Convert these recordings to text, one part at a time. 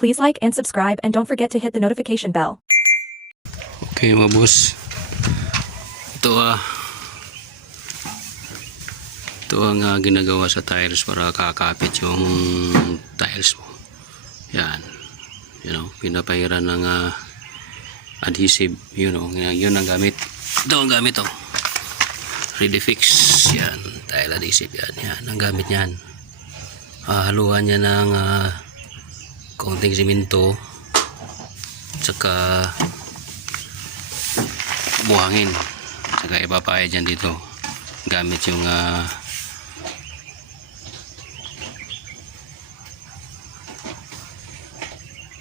Please like and subscribe and don't forget to hit the notification bell. Okay mga boss, ito ang ginagawa sa tiles para kakapit yung tiles mo. Yan, pinapahiran ng adhesive, yun ang gamit. Ito ang gamit ready fix. Yan, tile adhesive yan ang gamit niyan. Haluan niya ng konting simento tsaka buhangin, tsaka ipapaya dyan dito gamit yung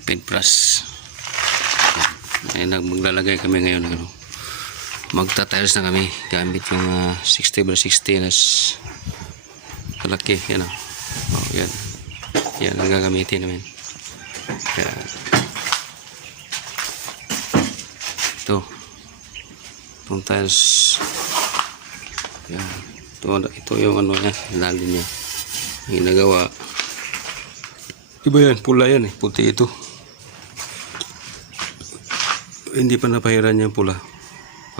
paint brush. Maglalagay kami ngayon, magta-tiles na kami gamit yung 60 by 60 na kalaki. Yan yan ang gagamitin namin. Itong tiles, yan, ito yung niya, ilalim niya ginagawa. Iba yan, pula yan puti ito, hindi pa napahiran yung pula,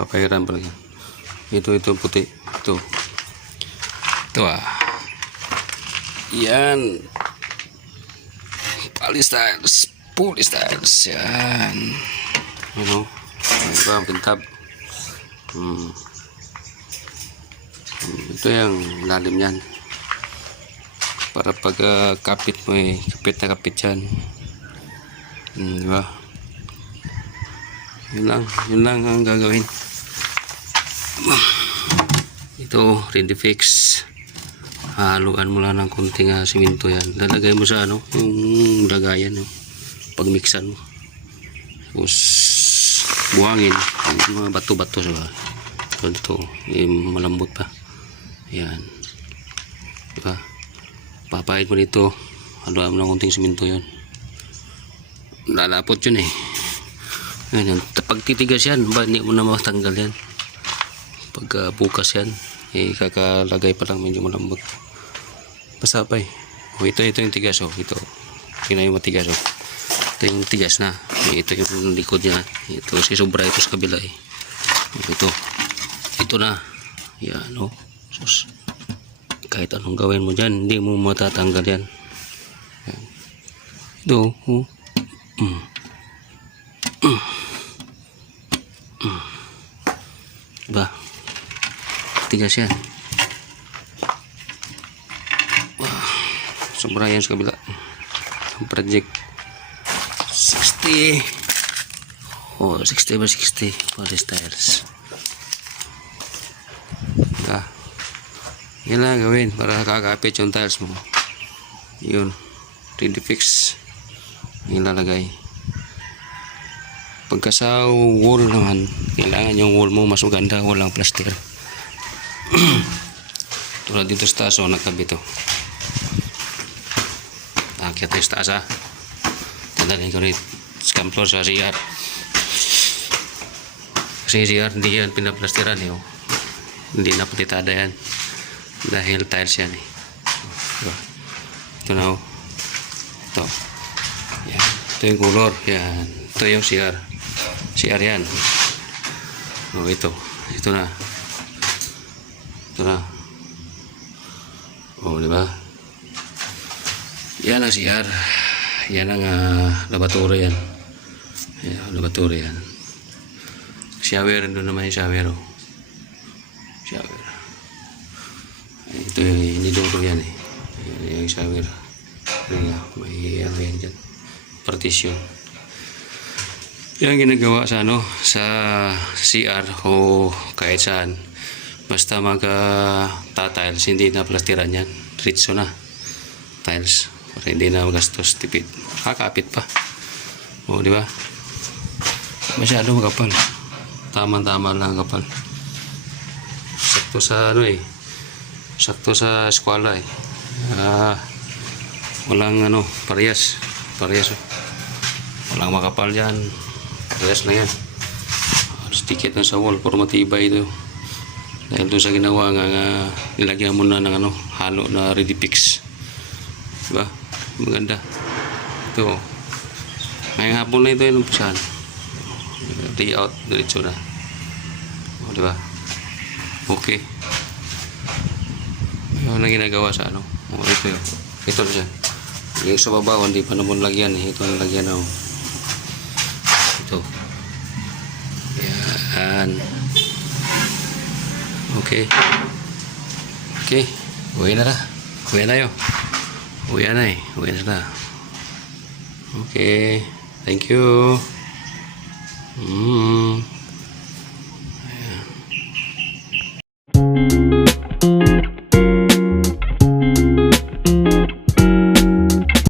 papahiran pa lang yan. Ito puti, ito yan, polish tiles yan, diba, kintab. Ito yung lalim yan para pag kapit mo kapit yan, diba? Yun lang ang gagawin. Ito ready fix. Haluan mo lang ng konting simento yan, lalagay mo sa yung lagayan, pagmixan mo, tapos buhangin mga bato-bato sa ito, malambot pa yan, diba? Papahid mo dito, haluan mo ng konting simento yun, lalapot yun yan. Pag titigas yan, hindi mo na matanggal yan. Pag bukas yan, kakalagay pa lang, medyo malambot. Basta pa ito yung tigas, ito yung matigas, ito yung tigas na, ito yung likod niya, ito si sobra ito sa kabila ito na yan, sus, kahit anong gawin mo dyan, hindi mo matatanggal yan. Ito diba, tigas yan. Sobra yan sa kabila. Ang project 60 by 60 polish tiles. Yan lang gawin para kakapit yung tiles mo. Yun, ready fix yung lalagay. Pagka sa wall naman, kailangan yung wall mo mas maganda, walang plaster. Tulad dito sa taas, nakabit akyat tayo sa taas, tadalhin ko rin scam floor sa CR, kasi CR hindi yan pinaplastiran, hindi na patitada yan dahil tiles yan ito na yan. Ito yung color yan, ito yung CR yan, ito na diba, yan ang CR, yan ang laboratory yan. Laboratory yan. Shower, doon naman yung shower. Shower. Ito yung inidoro yan Yan yung shower. May yan dyan, partition. Yan ang ginagawa sa sa CR o kahit saan. Basta mag-tiles, hindi na plastiran yan. Ritso na tiles para hindi na magastos, tipid, kakapit pa, di ba? Masyado magapal, tama-tama lang kapal, sakto sa sakto sa eskwela walang parehas, walang makapal dyan, parehas na yan. Sticket na sa wall para matibay ito dahil doon sa ginawa nilagyan mo na ng halo na ready fix, diba? Maganda ito, Ngayong hapon na ito yung umpisahan. Day out, diretso na. O, diba? Okay. Ano na ginagawa sa ano? O, ito yun. Ito na siya. Yung sa baba, hindi pa naman lagyan eh. Ito ang lagyan na. Ito. Yan. Okay. Okay. Uwi na na. Uwi na yun. Uwi na eh. Uwi na na. Okay. Thank you.